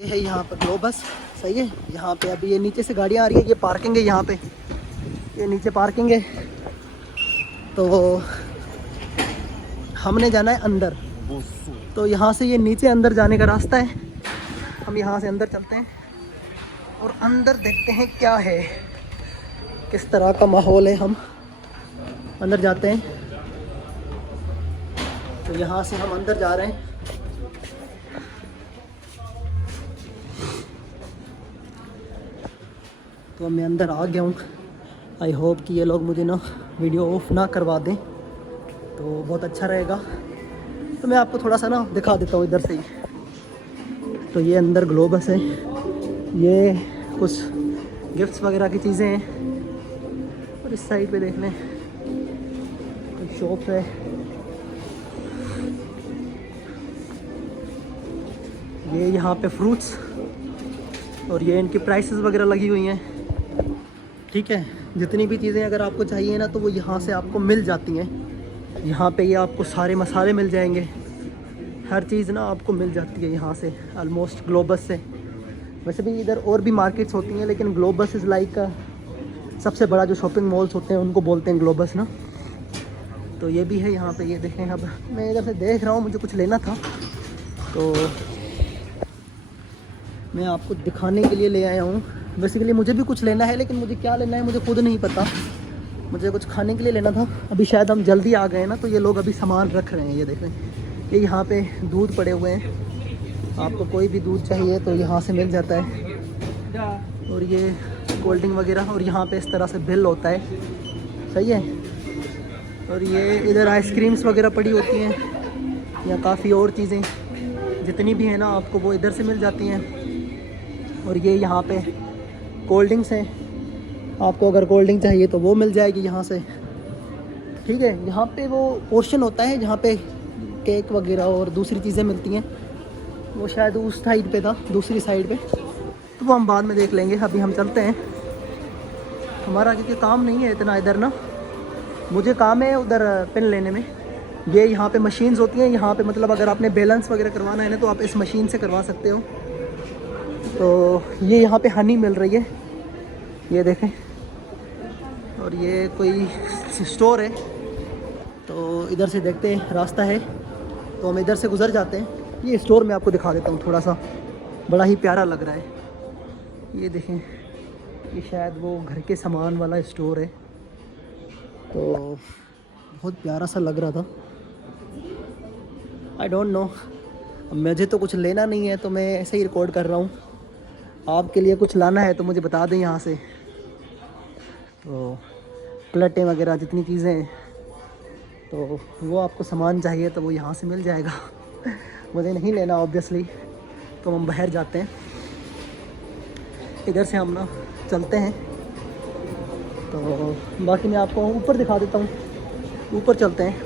ये है यहाँ पर ग्लोबस, सही है। यहाँ पे अभी ये नीचे से गाड़ियाँ आ रही है, ये पार्किंग है यहाँ पे, ये नीचे पार्किंग है। तो हमने जाना है अंदर, तो यहाँ से ये नीचे अंदर जाने का रास्ता है। हम यहाँ से अंदर चलते हैं और अंदर देखते हैं क्या है, किस तरह का माहौल है। हम अंदर जाते हैं, तो यहाँ से हम अंदर जा रहे हैं। तो मैं अंदर आ गया हूँ। आई होप कि ये लोग मुझे ना वीडियो ऑफ ना करवा दें, तो बहुत अच्छा रहेगा। तो मैं आपको थोड़ा सा ना दिखा देता हूँ इधर से ही। तो ये अंदर ग्लोबस है, ये कुछ गिफ्ट्स वगैरह की चीज़ें हैं। और इस साइड पे देख लें, तो शॉप है। ये यहाँ पे फ्रूट्स और ये इनकी प्राइसेस वगैरह लगी हुई हैं, ठीक है। जितनी भी चीज़ें अगर आपको चाहिए ना, तो वो यहाँ से आपको मिल जाती हैं। यहाँ पे ये आपको सारे मसाले मिल जाएंगे, हर चीज़ ना आपको मिल जाती है यहाँ से ऑलमोस्ट ग्लोबस से। वैसे भी इधर और भी मार्केट्स होती हैं, लेकिन ग्लोबस इज़ लाइक सबसे बड़ा जो शॉपिंग मॉल्स होते हैं उनको बोलते हैं ग्लोबस ना। तो ये भी है यहाँ पे, ये देखें। अब मैं इधर से देख रहा हूँ, मुझे कुछ लेना था, तो मैं आपको दिखाने के लिए ले आया हूँ। बेसिकली मुझे भी कुछ लेना है, लेकिन मुझे क्या लेना है मुझे खुद नहीं पता। मुझे कुछ खाने के लिए लेना था। अभी शायद हम जल्दी आ गए ना, तो ये लोग अभी सामान रख रहे हैं। ये देख रहे हैं, ये यहाँ पे दूध पड़े हुए हैं। आपको कोई भी दूध चाहिए तो यहाँ से मिल जाता है। और ये कोल्ड ड्रिंक वगैरह, और यहाँ पे इस तरह से बिल होता है, सही है। और ये इधर आइसक्रीम्स वगैरह पड़ी होती हैं, या काफ़ी और चीज़ें जितनी भी हैं ना, आपको वो इधर से मिल जाती हैं। और ये यहाँ पे कोल्ड ड्रिंक्स हैं, आपको अगर कोल्ड ड्रिंक चाहिए तो वो मिल जाएगी यहाँ से, ठीक है। यहाँ पे वो पोर्शन होता है जहाँ पे केक वगैरह और दूसरी चीज़ें मिलती हैं, वो शायद उस साइड पे था, दूसरी साइड पे। तो वो हम बाद में देख लेंगे। अभी हम चलते हैं, हमारा क्योंकि काम नहीं है इतना इधर ना। मुझे काम है उधर पिन लेने में। ये यहाँ पे मशीन्स होती हैं, यहाँ पे मतलब अगर आपने बैलेंस वगैरह करवाना है ना, तो आप इस मशीन से करवा सकते हो। तो ये यहाँ पे हनी मिल रही है, ये देखें। और ये कोई स्टोर है, तो इधर से देखते हैं, रास्ता है तो हम इधर से गुज़र जाते हैं। ये स्टोर मैं आपको दिखा देता हूँ, थोड़ा सा बड़ा ही प्यारा लग रहा है। ये देखें, ये शायद वो घर के सामान वाला स्टोर है, तो बहुत प्यारा सा लग रहा था। आई डोंट नो, मुझे तो कुछ लेना नहीं है, तो मैं ऐसे ही रिकॉर्ड कर रहा हूँ। आपके लिए कुछ लाना है तो मुझे बता दें यहाँ से। तो प्लेटें वगैरह जितनी चीज़ें हैं, तो वो आपको सामान चाहिए तो वो यहाँ से मिल जाएगा। मुझे नहीं लेना ऑब्वियसली, तो हम बाहर जाते हैं। इधर से हम ना चलते हैं, तो बाकी मैं आपको ऊपर दिखा देता हूँ। ऊपर चलते हैं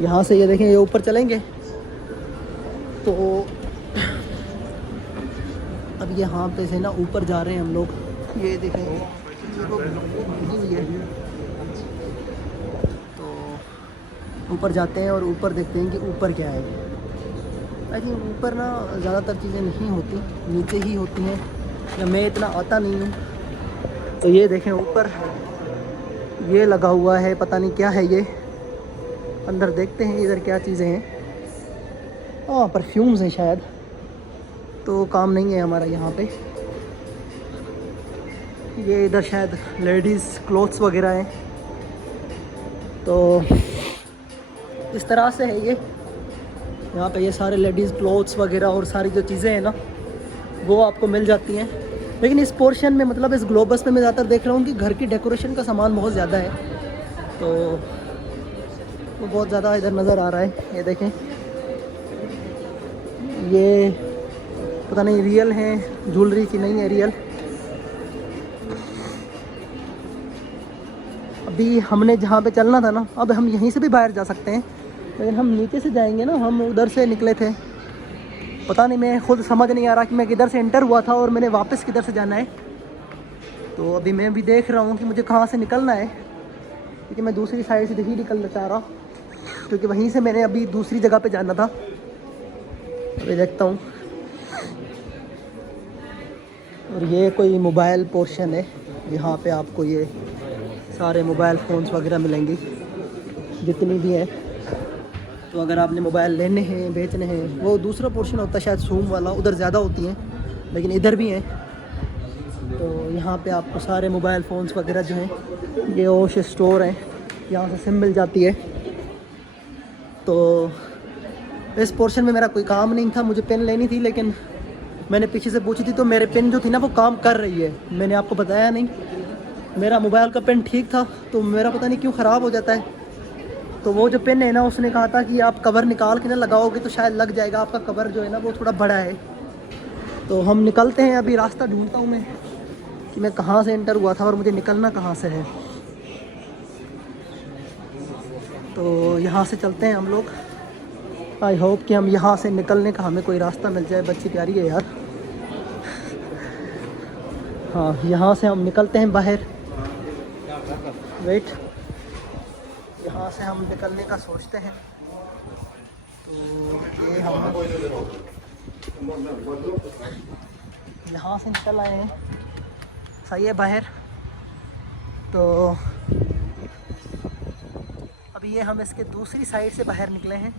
यहाँ से, ये देखें, ये ऊपर चलेंगे तो अब यहाँ पे से ना ऊपर जा रहे हैं हम लोग। ये देखें, ये तो बनी हुई है, तो ऊपर जाते हैं और ऊपर देखते हैं कि ऊपर क्या है। आई थिंक ऊपर ना ज़्यादातर चीज़ें नहीं होती, नीचे ही होती हैं, या मैं इतना आता नहीं हूँ। तो ये देखें, ऊपर ये लगा हुआ है, पता नहीं क्या है ये। अंदर देखते हैं इधर क्या चीज़ें हैं। हाँ, परफ्यूम्स हैं शायद, तो काम नहीं है हमारा यहाँ पे। ये इधर शायद लेडीज़ क्लोथ्स वगैरह हैं, तो इस तरह से है ये। यहाँ पे ये सारे लेडीज़ क्लोथ्स वगैरह और सारी जो चीज़ें हैं ना, वो आपको मिल जाती हैं। लेकिन इस पोर्शन में, मतलब इस ग्लोबस में मैं ज़्यादातर देख रहा हूँ कि घर की डेकोरेशन का सामान बहुत ज़्यादा है, तो वो बहुत ज़्यादा इधर नज़र आ रहा है। ये देखें, ये पता नहीं रियल है ज्वेलरी की नहीं है रियल। अभी हमने जहाँ पे चलना था ना, अब हम यहीं से भी बाहर जा सकते हैं, लेकिन हम नीचे से जाएंगे ना। हम उधर से निकले थे, पता नहीं, मैं खुद समझ नहीं आ रहा कि मैं किधर से एंटर हुआ था और मैंने वापस किधर से जाना है। तो अभी मैं भी देख रहा हूँ कि मुझे कहाँ से निकलना है, क्योंकि मैं दूसरी साइड से ही निकलना चाह रहा, क्योंकि वहीं से मैंने अभी दूसरी जगह पे जाना था। अभी देखता हूँ और ये कोई मोबाइल पोर्शन है, यहाँ पे आपको ये सारे मोबाइल फ़ोन्स वगैरह मिलेंगे जितनी भी हैं। तो अगर आपने मोबाइल लेने हैं, बेचने हैं, वो दूसरा पोर्शन होता है शायद शोरूम वाला, उधर ज़्यादा होती हैं, लेकिन इधर भी हैं। तो यहाँ पे आपको सारे मोबाइल फ़ोन्स वगैरह जो हैं, ये ओश स्टोर है, यहाँ से सिम मिल जाती है। तो इस पोर्शन में मेरा कोई काम नहीं था, मुझे पेन लेनी थी, लेकिन मैंने पीछे से पूछी थी तो मेरे पेन जो थी ना वो काम कर रही है। मैंने आपको बताया नहीं, मेरा मोबाइल का पेन ठीक था, तो मेरा पता नहीं क्यों ख़राब हो जाता है। तो वो जो पेन है ना, उसने कहा था कि आप कवर निकाल के ना लगाओगे तो शायद लग जाएगा, आपका कवर जो है ना वो थोड़ा बड़ा है। तो हम निकलते हैं, अभी रास्ता ढूंढता हूँ मैं कि मैं कहाँ से एंटर हुआ था और मुझे निकलना कहाँ से है। तो यहाँ से चलते हैं हम लोग। आई होप कि हम यहाँ से निकलने का हमें कोई रास्ता मिल जाए। बच्ची प्यारी है यार। हाँ, यहाँ से हम निकलते हैं बाहर। वेट, यहाँ से हम निकलने का सोचते हैं। तो ये हम यहाँ से निकल आए हैं, सही है बाहर। तो अभी ये हम इसके दूसरी साइड से बाहर निकले हैं।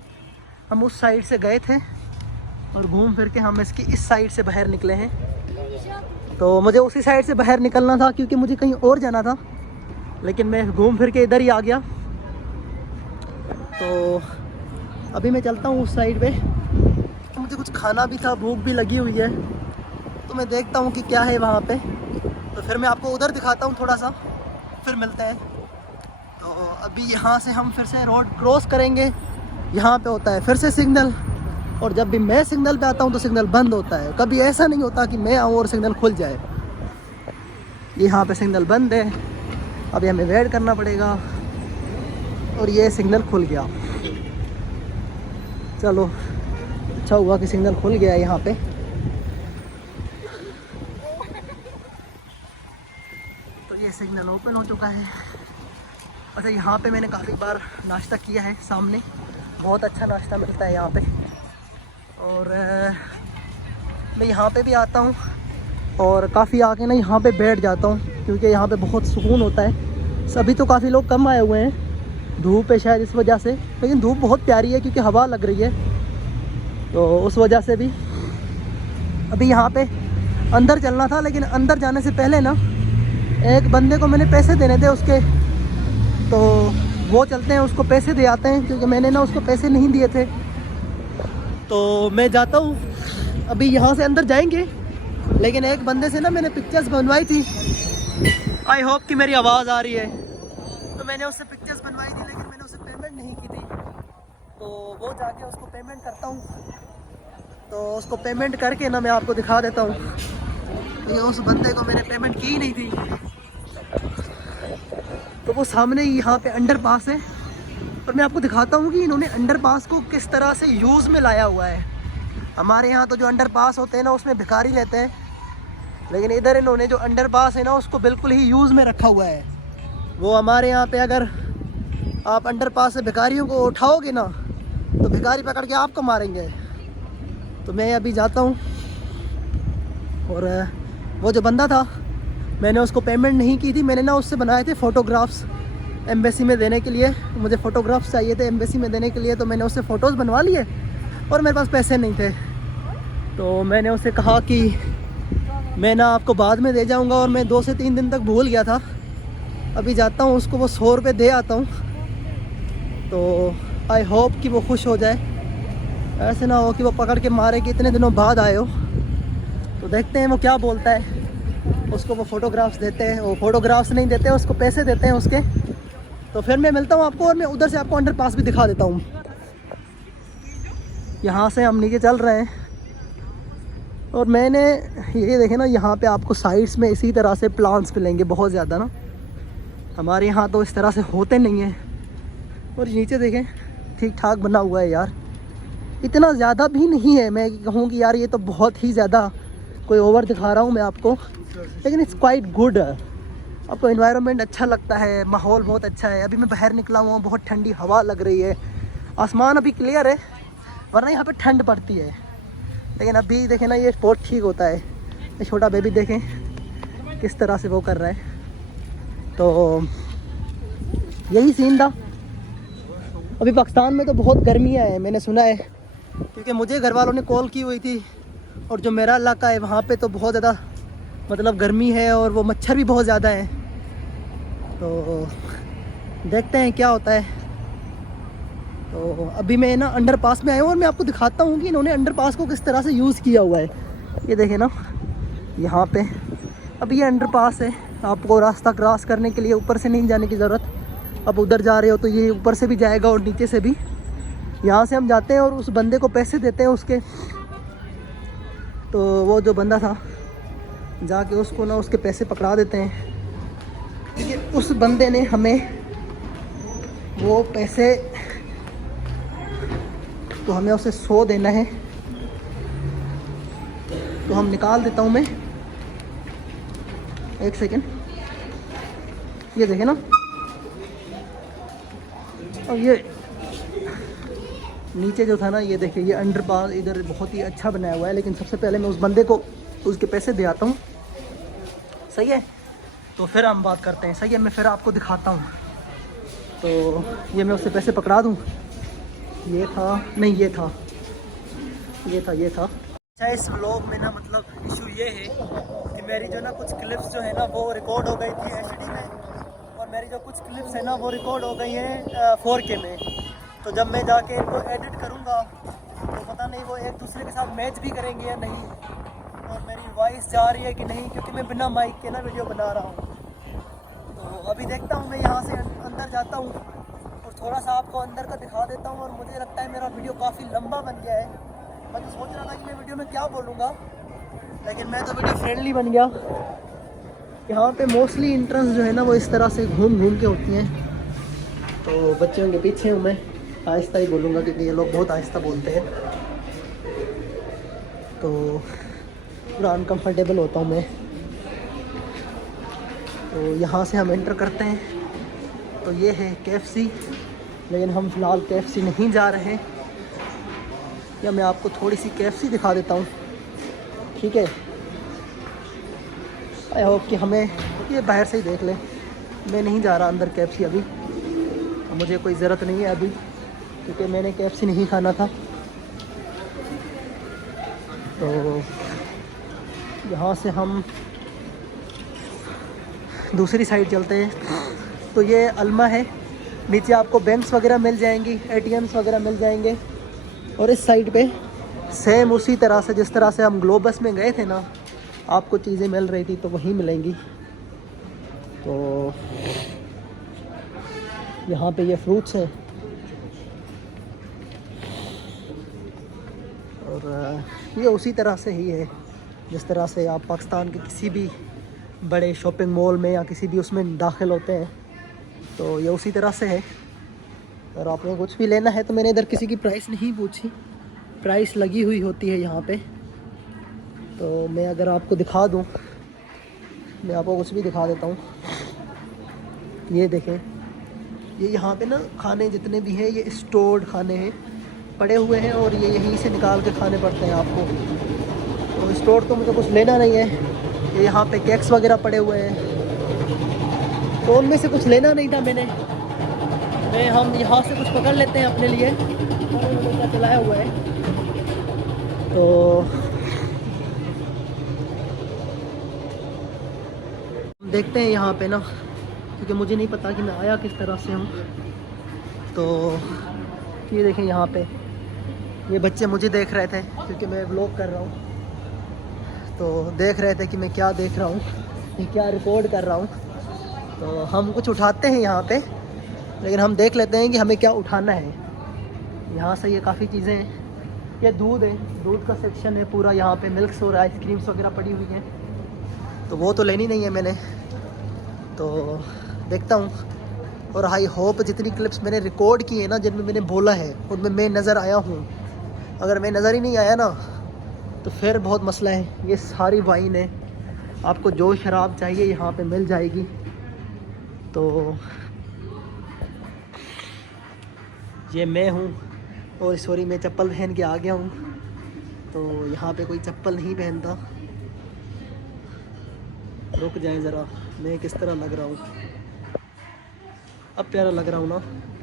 हम उस साइड से गए थे और घूम फिर के हम इसकी इस साइड से बाहर निकले हैं। तो मुझे उसी साइड से बाहर निकलना था क्योंकि मुझे कहीं और जाना था, लेकिन मैं घूम फिर के इधर ही आ गया। तो अभी मैं चलता हूँ उस साइड पे। मुझे कुछ खाना भी था, भूख भी लगी हुई है, तो मैं देखता हूँ कि क्या है वहाँ पे। तो फिर मैं आपको उधर दिखाता हूँ थोड़ा सा, फिर मिलते हैं। तो अभी यहाँ से हम फिर से रोड क्रॉस करेंगे। यहाँ पे होता है फिर से सिग्नल, और जब भी मैं सिग्नल पे आता हूँ तो सिग्नल बंद होता है। कभी ऐसा नहीं होता कि मैं आऊँ और सिग्नल खुल जाए। यहाँ पे सिग्नल बंद है, अभी हमें वेट करना पड़ेगा। और ये सिग्नल खुल गया, चलो अच्छा हुआ कि सिग्नल खुल गया यहाँ पे। तो ये सिग्नल ओपन हो चुका है। अच्छा, यहाँ पे मैंने काफ़ी बार नाश्ता किया है, सामने बहुत अच्छा नाश्ता मिलता है यहाँ पे। और मैं यहाँ पे भी आता हूँ और काफ़ी आके ना यहाँ पे बैठ जाता हूँ, क्योंकि यहाँ पे बहुत सुकून होता है। सभी तो काफ़ी लोग कम आए हुए हैं, धूप है शायद इस वजह से, लेकिन धूप बहुत प्यारी है क्योंकि हवा लग रही है, तो उस वजह से भी। अभी यहाँ पे अंदर चलना था, लेकिन अंदर जाने से पहले ना एक बंदे को मैंने पैसे देने थे उसके, तो वो चलते हैं उसको पैसे दे आते हैं, क्योंकि मैंने ना उसको पैसे नहीं दिए थे। तो मैं जाता हूँ, अभी यहाँ से अंदर जाएंगे। लेकिन एक बंदे से ना मैंने पिक्चर्स बनवाई थी, आई होप कि मेरी आवाज़ आ रही है। तो मैंने उससे पिक्चर्स बनवाई थी, लेकिन मैंने उससे पेमेंट नहीं की थी। तो वो जाके उसको पेमेंट करता हूँ। तो उसको पेमेंट करके ना मैं आपको दिखा देता हूँ कि उस बंदे को मैंने पेमेंट की नहीं थी। तो वो सामने ही यहाँ पे अंडरपास है, और मैं आपको दिखाता हूँ कि इन्होंने अंडरपास को किस तरह से यूज़ में लाया हुआ है। हमारे यहाँ तो जो अंडरपास होते हैं ना उसमें भिखारी लेते हैं, लेकिन इधर इन्होंने जो अंडरपास है ना उसको बिल्कुल ही यूज़ में रखा हुआ है। वो हमारे यहाँ पे अगर आप अंडरपास से भिखारियों को उठाओगे ना तो भिखारी पकड़ के आपको मारेंगे। तो मैं अभी जाता हूँ, और वो जो बंदा था मैंने उसको पेमेंट नहीं की थी। मैंने ना उससे बनाए थे फ़ोटोग्राफ्स एम्बेसी में देने के लिए, मुझे फ़ोटोग्राफ्स चाहिए थे एम्बेसी में देने के लिए। तो मैंने उससे फ़ोटोज़ बनवा लिए और मेरे पास पैसे नहीं थे। तो मैंने उससे कहा कि मैं ना आपको बाद में दे जाऊंगा, और मैं 2 से 3 दिन तक भूल गया था। अभी जाता हूँ उसको वो 100 रुपये दे आता हूँ। तो आई होप कि वो खुश हो जाए, ऐसे ना हो कि वो पकड़ के मारे कि इतने दिनों बाद आए हो। तो देखते हैं वो क्या बोलता है। उसको वो फ़ोटोग्राफ्स देते हैं, वो फ़ोटोग्राफ्स नहीं देते, उसको पैसे देते हैं उसके। तो फिर मैं मिलता हूँ आपको, और मैं उधर से आपको अंडरपास भी दिखा देता हूँ। यहाँ से हम नीचे चल रहे हैं, और मैंने ये देखे ना यहाँ पे आपको साइड्स में इसी तरह से प्लांट्स मिलेंगे बहुत ज़्यादा ना। हमारे यहाँ तो इस तरह से होते नहीं हैं। और नीचे देखें ठीक ठाक बना हुआ है यार, इतना ज़्यादा भी नहीं है। मैं कहूँ कि यार ये तो बहुत ही ज़्यादा कोई ओवर दिखा रहा हूँ मैं आपको, लेकिन इट्स क्वाइट गुड। आपको एनवायरनमेंट अच्छा लगता है, माहौल बहुत अच्छा है। अभी मैं बाहर निकला हुआ हूँ, बहुत ठंडी हवा लग रही है, आसमान अभी क्लियर है, वरना यहाँ पे ठंड पड़ती है। लेकिन अभी देखें ना ये बहुत ठीक होता है, ये छोटा बेबी देखें किस तरह से वो कर रहा है। तो यही सीन था। अभी पाकिस्तान में तो बहुत गर्मियाँ हैं मैंने सुना है, क्योंकि मुझे घर वालों ने कॉल की हुई थी, और जो मेरा इलाका है वहाँ पे तो बहुत ज़्यादा मतलब गर्मी है और वो मच्छर भी बहुत ज़्यादा है। तो देखते हैं क्या होता है। तो अभी मैं ना अंडरपास में आया हूँ और मैं आपको दिखाता हूँ कि इन्होंने अंडरपास को किस तरह से यूज़ किया हुआ है। ये देखें ना, यहाँ पे अभी ये अंडरपास है, आपको रास्ता क्रॉस करने के लिए ऊपर से नहीं जाने की ज़रूरत। अब उधर जा रहे हो तो ये ऊपर से भी जाएगा और नीचे से भी। यहाँ से हम जाते हैं और उस बंदे को पैसे देते हैं उसके। तो वो जो बंदा था जाके उसको ना उसके पैसे पकड़ा देते हैं, क्योंकि उस बंदे ने हमें वो पैसे, तो हमें उसे 100 देना है। तो हम निकाल देता हूँ मैं, एक सेकेंड। ये देखें ना, और ये नीचे जो था ना, ये देखिए ये अंडरपास इधर बहुत ही अच्छा बनाया हुआ है। लेकिन सबसे पहले मैं उस बंदे को उसके पैसे दे आता हूँ, सही है? तो फिर हम बात करते हैं, सही है? मैं फिर आपको दिखाता हूँ। तो ये मैं उससे पैसे पकड़ा दूँ। ये था नहीं, ये था। अच्छा, इस व्लॉग में ना मतलब इशू ये है कि मेरी जो ना कुछ क्लिप्स जो है ना वो रिकॉर्ड हो गई थी HD में, और मेरी जो कुछ क्लिप्स है ना वो रिकॉर्ड हो गई हैं 4K में। तो जब मैं जाके इनको एडिट करूँगा तो पता नहीं वो एक दूसरे के साथ मैच भी करेंगे या नहीं, और मेरी वॉइस जा रही है कि नहीं, क्योंकि मैं बिना माइक के ना वीडियो बना रहा हूँ। तो अभी देखता हूँ, मैं यहाँ से अंदर जाता हूँ और थोड़ा सा आपको अंदर का दिखा देता हूँ। और मुझे लगता है मेरा वीडियो काफ़ी लंबा बन गया है। मैं तो सोच रहा था कि मैं वीडियो में क्या बोलूँगा, लेकिन मैं तो वीडियो फ्रेंडली बन गया। यहाँ पे मोस्टली इंट्रेंस जो है ना वो इस तरह से घूम घूम के होती हैं। तो बच्चों के पीछे हूँ मैं, आहिस्ता ही बोलूँगा क्योंकि ये लोग बहुत आहिस्ता बोलते हैं। तो पूरा अनकम्फर्टेबल होता हूँ मैं। तो यहाँ से हम एंटर करते हैं। तो ये है KFC, लेकिन हम फ़िलहाल KFC नहीं जा रहे हैं। या मैं आपको थोड़ी सी KFC दिखा देता हूँ, ठीक है? आई होप कि हमें ये बाहर से ही देख लें। मैं नहीं जा रहा अंदर KFC अभी, मुझे कोई ज़रूरत नहीं है अभी, क्योंकि मैंने KFC नहीं खाना था। तो यहाँ से हम दूसरी साइड चलते हैं। तो ये अल्मा है, नीचे आपको बैंक्स वगैरह मिल जाएंगी, ATMs वगैरह मिल जाएंगे। और इस साइड पे सेम उसी तरह से जिस तरह से हम ग्लोबस में गए थे ना, आपको चीज़ें मिल रही थी तो वहीं मिलेंगी। तो यहाँ पे ये फ्रूट्स हैं, और ये उसी तरह से ही है जिस तरह से आप पाकिस्तान के किसी भी बड़े शॉपिंग मॉल में या किसी भी उसमें दाखिल होते हैं। तो ये उसी तरह से है। और आपने कुछ भी लेना है तो मैंने इधर किसी की प्राइस नहीं पूछी, प्राइस लगी हुई होती है यहाँ पे। तो मैं अगर आपको दिखा दूँ, मैं आपको कुछ भी दिखा देता हूँ। ये देखें, ये यहाँ पे ना खाने जितने भी हैं ये स्टोर्ड खाने हैं, पड़े हुए हैं, और ये यहीं से निकाल के खाने पड़ते हैं आपको। तो स्टोर तो मुझे कुछ लेना नहीं है। ये यहाँ पे केक्स वगैरह पड़े हुए हैं, तो उनमें से कुछ लेना नहीं था मैंने। हम यहाँ से कुछ पकड़ लेते हैं अपने लिए, और चलाया हुआ है। तो देखते हैं यहाँ पे ना, क्योंकि मुझे नहीं पता कि मैं आया किस तरह से हूँ। तो ये देखें, यहाँ पे ये बच्चे मुझे देख रहे थे क्योंकि मैं व्लॉग कर रहा हूँ। तो देख रहे थे कि मैं क्या देख रहा हूँ, क्या रिकॉर्ड कर रहा हूँ। तो हम कुछ उठाते हैं यहाँ पे, लेकिन हम देख लेते हैं कि हमें क्या उठाना है। यहाँ से ये काफ़ी चीज़ें हैं। ये दूध है, दूध का सेक्शन है पूरा। यहाँ पे मिल्क्स और आइसक्रीम्स वगैरह पड़ी हुई हैं, तो वो तो लेनी नहीं है मैंने। तो देखता हूँ, और आई होप जितनी क्लिप्स मैंने रिकॉर्ड की है ना, जिनमें मैंने बोला है उनमें मैं नज़र आया हूँ। अगर मैं नज़र ही नहीं आया ना तो फिर बहुत मसला है। ये सारी वाइन है, आपको जो शराब चाहिए यहाँ पे मिल जाएगी। तो ये मैं हूँ, और सॉरी मैं चप्पल पहन के आ गया हूँ। तो यहाँ पे कोई चप्पल नहीं पहनता, रुक जाए ज़रा, मैं किस तरह लग रहा हूँ। अब प्यारा लग रहा हूँ ना,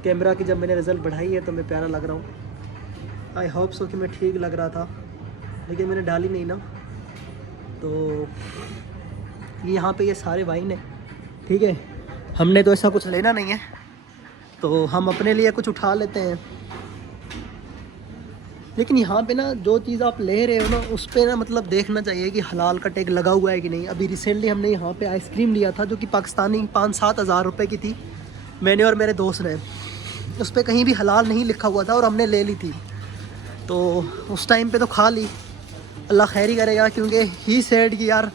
कैमरा की जब मैंने रिज़ल्ट बढ़ाई है तो मैं प्यारा लग रहा हूँ। आई होप सो कि मैं ठीक लग रहा था, लेकिन मैंने डाली नहीं ना। तो ये यहाँ पे ये सारे वाइन है, ठीक है। हमने तो ऐसा कुछ लेना नहीं है, तो हम अपने लिए कुछ उठा लेते हैं। लेकिन यहाँ पे ना जो चीज़ आप ले रहे हो ना, उस पर ना मतलब देखना चाहिए कि हलाल का टैग लगा हुआ है कि नहीं। अभी रिसेंटली हमने यहाँ पे आइसक्रीम लिया था जो कि पाकिस्तानी 5-7 हज़ार रुपये की थी, मैंने और मेरे दोस्त ने। उस पर कहीं भी हलाल नहीं लिखा हुआ था और हमने ले ली थी। तो उस टाइम पे तो खा ली, अल्लाह खैर ही करेगा, क्योंकि ही सेड कि यार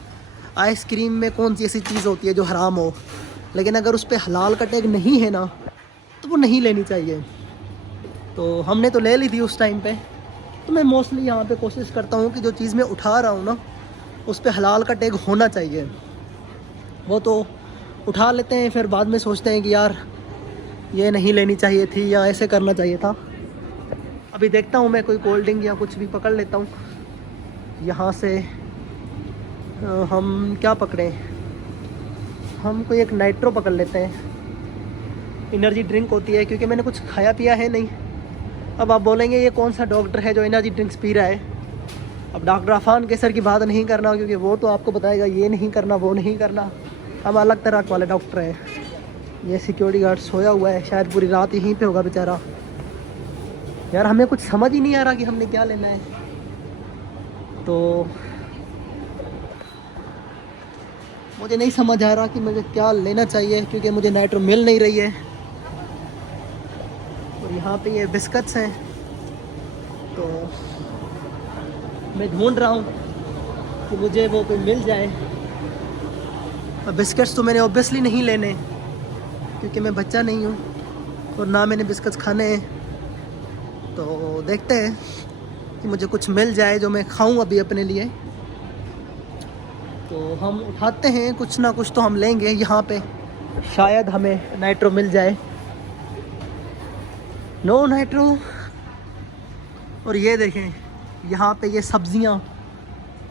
आइसक्रीम में कौन सी ऐसी चीज़ होती है जो हराम हो। लेकिन अगर उस पर हलाल का टैग नहीं है ना, तो वो नहीं लेनी चाहिए। तो हमने तो ले ली थी उस टाइम पे। तो मैं मोस्टली यहाँ पे कोशिश करता हूँ कि जो चीज़ मैं उठा रहा हूँ ना, उस पर हलाल का टैग होना चाहिए। वो तो उठा लेते हैं, फिर बाद में सोचते हैं कि यार ये नहीं लेनी चाहिए थी या ऐसे करना चाहिए था। अभी देखता हूँ मैं कोई कोल्ड ड्रिंक या कुछ भी पकड़ लेता हूँ। यहाँ से हम क्या पकड़ें, हम कोई एक नाइट्रो पकड़ लेते हैं। एनर्जी ड्रिंक होती है, क्योंकि मैंने कुछ खाया पिया है नहीं। अब आप बोलेंगे ये कौन सा डॉक्टर है जो एनर्जी ड्रिंक्स पी रहा है। अब डॉक्टर अफान केसर की बात नहीं करना, क्योंकि वो तो आपको बताएगा ये नहीं करना वो नहीं करना। हम अलग तरह के वाले डॉक्टर हैं। ये सिक्योरिटी गार्ड सोया हुआ है, शायद पूरी रात यहीं पे होगा बेचारा। यार हमें कुछ समझ ही नहीं आ रहा कि हमने क्या लेना है। तो मुझे नहीं समझ आ रहा कि मुझे क्या लेना चाहिए, क्योंकि मुझे नाइट्रो मिल नहीं रही है। और यहाँ पे ये बिस्किट्स हैं, तो मैं ढूंढ रहा हूँ कि मुझे वो कोई मिल जाए। बिस्किट्स तो मैंने ऑब्वियसली नहीं लेने, क्योंकि मैं बच्चा नहीं हूँ और ना मैंने बिस्किट्स खाने हैं। तो देखते हैं कि मुझे कुछ मिल जाए जो मैं खाऊं अभी अपने लिए। तो हम उठाते हैं, कुछ ना कुछ तो हम लेंगे यहाँ पे, शायद हमें नाइट्रो मिल जाए। No Nitro. और ये देखें यहाँ पे ये सब्ज़ियाँ,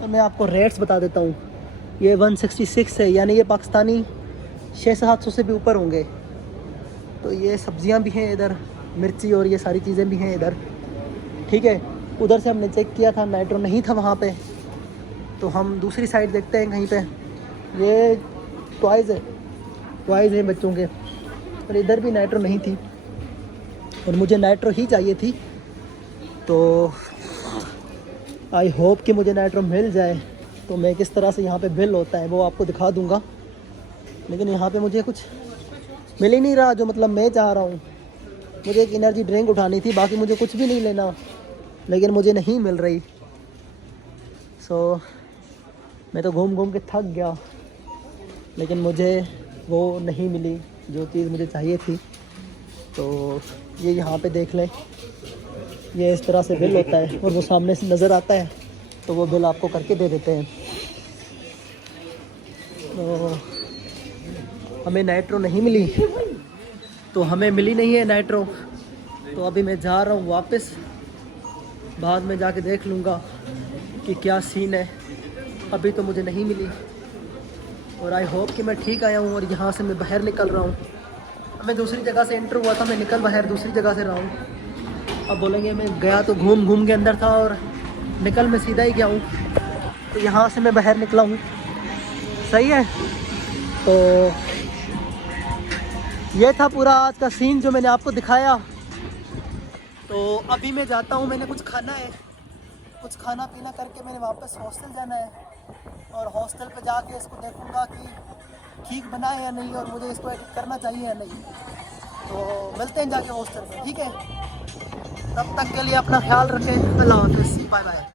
और मैं आपको रेट्स बता देता हूँ। ये 166 है, यानी ये पाकिस्तानी 600-700 से भी ऊपर होंगे। तो ये सब्ज़ियाँ भी हैं इधर, मिर्ची और ये सारी चीज़ें भी हैं इधर, ठीक है। उधर से हमने चेक किया था, नाइट्रो नहीं था वहाँ पे। तो हम दूसरी साइड देखते हैं कहीं पे। ये टॉयज़ हैं बच्चों के, और इधर भी नाइट्रो नहीं थी और मुझे नाइट्रो ही चाहिए थी। तो आई होप कि मुझे नाइट्रो मिल जाए। तो मैं किस तरह से यहाँ पे बिल होता है वो आपको दिखा दूँगा। लेकिन यहाँ पे मुझे कुछ मिल ही नहीं रहा जो मतलब मैं चाह रहा हूँ। मुझे एक एनर्जी ड्रिंक उठानी थी, बाकी मुझे कुछ भी नहीं लेना, लेकिन मुझे नहीं मिल रही। सो मैं तो घूम घूम के थक गया, लेकिन मुझे वो नहीं मिली जो चीज़ मुझे चाहिए थी। तो ये यहाँ पे देख लें, ये इस तरह से बिल होता है और वो सामने से नज़र आता है, तो वो बिल आपको करके दे देते हैं। तो हमें नाइट्रो नहीं मिली, तो हमें मिली नहीं है नाइट्रो। तो अभी मैं जा रहा हूँ वापस, बाद में जाके देख लूँगा कि क्या सीन है। अभी तो मुझे नहीं मिली, और आई होप कि मैं ठीक आया हूँ। और यहाँ से मैं बाहर निकल रहा हूँ। मैं दूसरी जगह से एंटर हुआ था, मैं निकल बाहर दूसरी जगह से रहा हूँ। अब बोलेंगे मैं गया तो घूम घूम के अंदर था और निकल मैं सीधा ही गया हूँ। तो यहाँ से मैं बाहर निकला हूँ, सही है। तो ये था पूरा आज का सीन जो मैंने आपको दिखाया। तो अभी मैं जाता हूँ, मैंने कुछ खाना है, कुछ खाना पीना करके मैंने वापस हॉस्टल जाना है। और हॉस्टल पे जाके इसको देखूँगा कि ठीक बना है या नहीं, और मुझे इसको एडिट करना चाहिए या नहीं। तो मिलते हैं जाके हॉस्टल में, ठीक है। तब तक के लिए अपना ख्याल रखें। अल्लाह हाफ़िज़, बाय बाय।